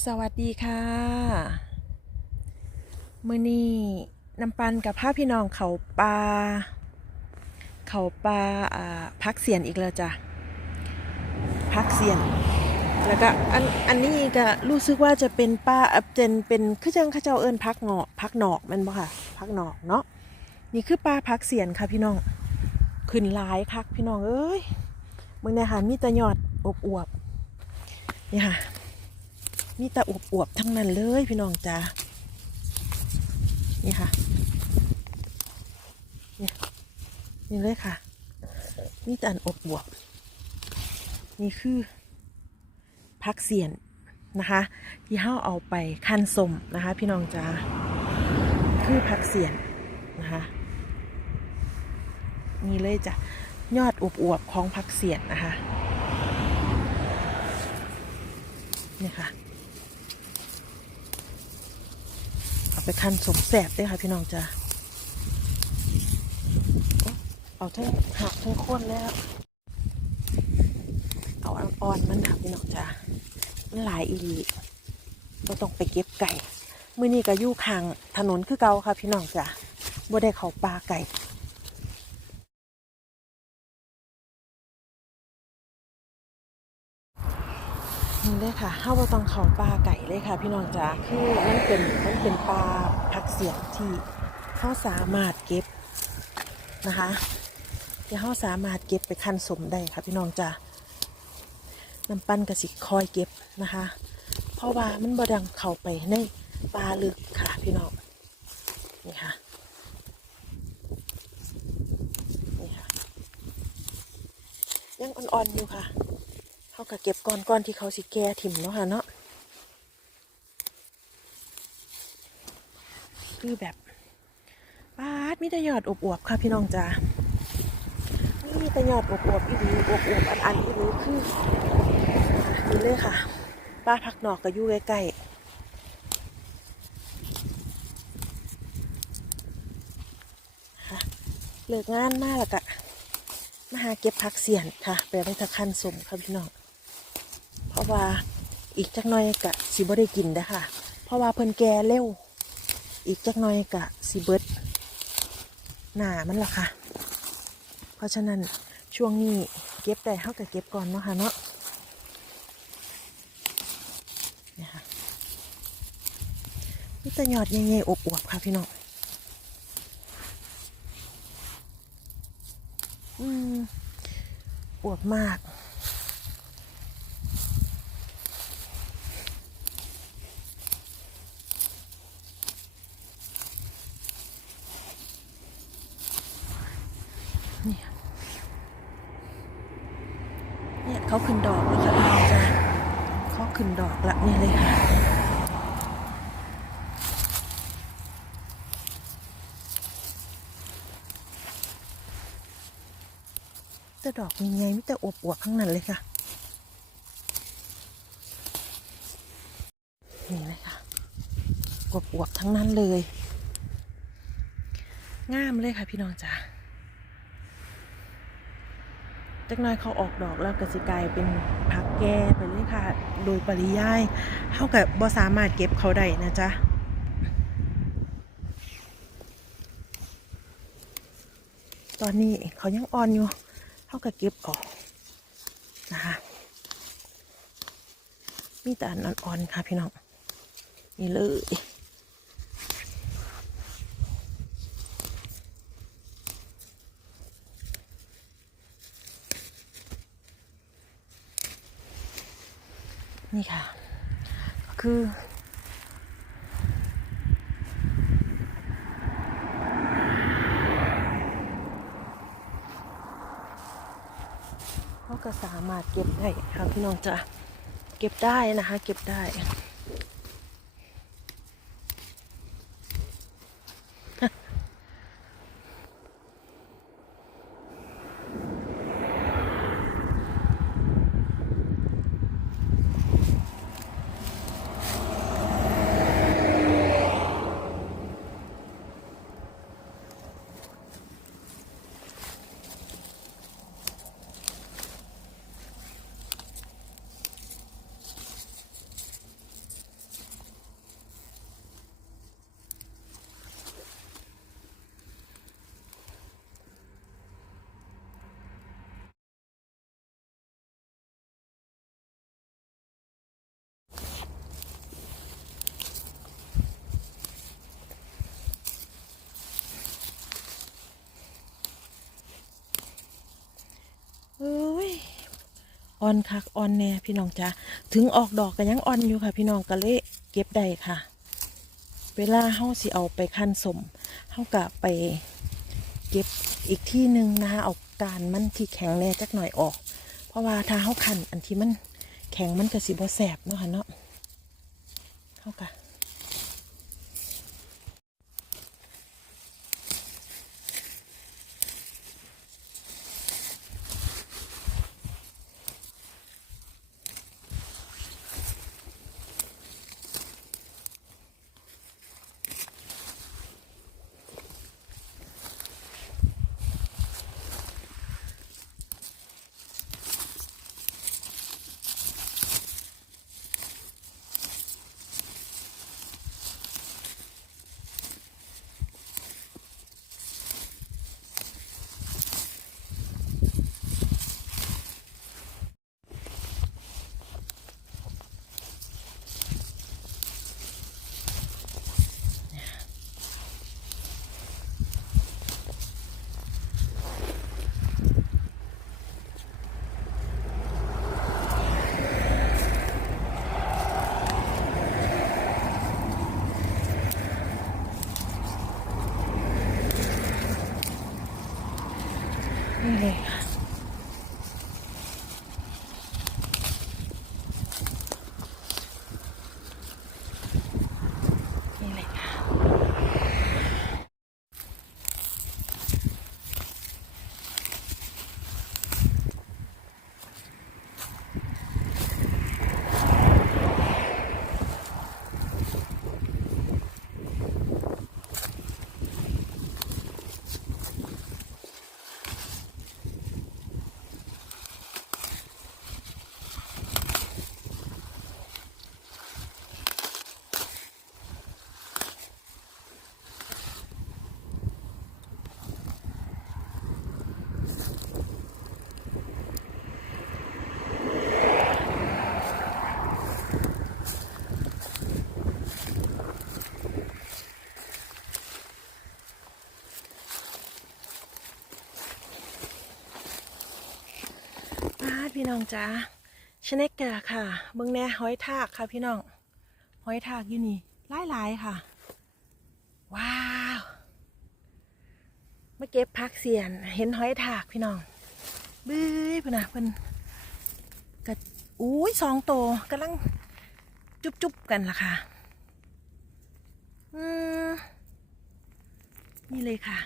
สวัสดีค่ะ มือนี้น้ำปันกับภาพพี่น้องเขาปลาเขาปลาอ่าพักเสียนอีกแล้วจ้ะพักเสียน แล้วก็อันอันนี้ก็รู้สึกว่าจะเป็นป้าอ่อเจนเป็นคือจังข้าเจ้าเอิญพักหงอกพักหนอกมันบ่ค่ะพักหนอกเนาะนี่คือปลาพักเสียนค่ะพี่น้องขึ้นหลายคักพี่น้องเอ้ยมึงเนี่ยค่ะมีตะยอดอบอวบนี่ค่ะ มีแต่อวบๆทั้งนั้นเลยพี่น้องจ้านี่ค่ะนี่นี่เลยค่ะ มีแต่อันอวบๆนี่คือพักเสียนนะคะ ที่เฮาเอาไปคั้นสมนะคะ พี่น้องจ้าคือพักเสียนนะคะนี่เลยจ้ะยอดอวบๆของพักเสียนนะคะนี่ค่ะ เอา ไปคันสมแสบด้วยค่ะพี่น้องจ้าเอาทั้งหักทั้งข้นแล้ว เอาอ่อนๆมันหักพี่น้องจ้ามันหลายอีหลีเราต้องไปเก็บไก่ มื่อนี้ก็ยู่ข้างถนนคือเก่าค่ะพี่น้องจ้าบ่ได้เข้าป่าไก่ เลยค่ะเฮาบ่ต้องเข้าป่าไก่เลยค่ะ พี่น้องจ๋าคือมันเป็นมันเป็นป่าพักเสียงที่เฮาสามารถเก็บนะคะที่เฮาสามารถเก็บไปคั้นสมได้ค่ะ พี่น้องจ๋าน้ำปั้นกระสิคอยเก็บนะคะ เพราะว่ามันบ่ดังเข้าไปในป่าลึกค่ะ พี่น้องนี่ค่ะนี่ค่ะยังอ่อนๆอยู่ค่ะ เขาก็เก็บก้อนก้อนที่เขาสิแก่ถิ่มเนาะค่ะเนาะคือแบบปาดมีแต่ยอดอวบๆค่ะพี่น้องจ้ามีแต่ยอดอวบๆอีดีอวบๆอันๆอีดีคือนี่เลยค่ะป้าพักนอกก็อยู่ใกล้ๆค่ะเลิกงานมากแล้วกะมาหาเก็บผักเสียนค่ะไปไว้ทะคันสมค่ะพี่น้อง ราะว่าอีกจักหน่อยกะสิบ่ได้กินเด้ค่ะเพราะว่าเพิ่นแก่เร็ว อีกจักหน่อยกะสิเบิดหนามันล่ะค่ะ เพราะฉะนั้นช่วงนี้เก็บได้เฮาก็เก็บก่อนเนาะค่ะเนาะนี่ค่ะมีแต่ยอดใหญ่ๆอวบๆค่ะพี่น้องอืมอวบมาก เขาขึ้นดอกแล้วค่ะพี่น้องจ้าเขาขึ้นดอกละนี่เลยค่ะแต่ดอกยังไงไม่แต่อวบอวบๆทั้งนั้นเลยค่ะ นี่เลยค่ะอวบอวบๆทั้งนั้นเลย งามเลยค่ะพี่น้องจ้า จักหน่อยเขาออกดอกแล้วก็สิกลายเป็นพักแก่ไปเลยค่ะ โดยปริยายเท่ากับบ่สามารถเก็บเขาได้นะจ๊ะตอนนี้เขายังอ่อนอยู่เท่ากับเก็บออกนะคะมีแต่อันอ่อนๆค่ะพี่น้องนี่เลย นี่ค่ะก็คือ เขาก็สามารถเก็บได้ค่ะพี่น้องจะเก็บได้นะคะ เก็บได้ น อ่อนคักอ่อนแน่พี่น้องจ้าถึงออกดอกก็ยังอ่อนอยู่ค่ะ พี่น้องก็เลยเก็บได้ค่ะ เวลาเฮาสิเอาไปคั้นสมเฮากะไปเก็บอีกที่หนึ่งนะคะเอาการมันที่แข็งแน่จักหน่อยออก เพราะว่าถ้าเฮาคั้นอันที่มันแข็งมันก็สิบ่แสบเนาะค่ะเนาะเฮากะ นี่ พี่น้องจ้าชเนกเกอค่ะเบิ่งแน่หอยทากค่ะพี่น้องหอยทากอยู่นี่หลายๆค่ะ ว้าวมาเก็บผักเสียน เห็นหอยทากพี่น้องบื้อเพิ่นนะเพิ่นกะอุ้ยสองโตวกำลังจุบๆกันล่ะค่ะอืมนี่เลยค่ะ